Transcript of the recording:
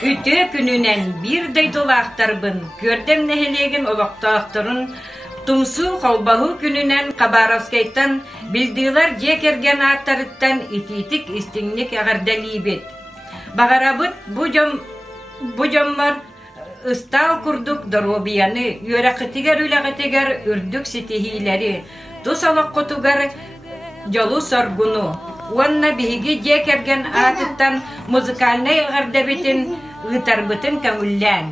Үтө күнүнен bir дайдолақтарбын, көрдем нехелеген олақтақтарын, Тумсу холбаху күнүнен Хабаровскайттан билдилар жекерген аттарыттан ититик истиңник ағардалибет. Бағарабыт бу жоммар ыстал курдук доробияны, юрақытигер үлағытигер үрдік сетихилери, тусалақ құтугар жолу соргуну. Уанна биһиги жекерген аттыттан музыкальный ағардабетін ытарбытын көмүллән.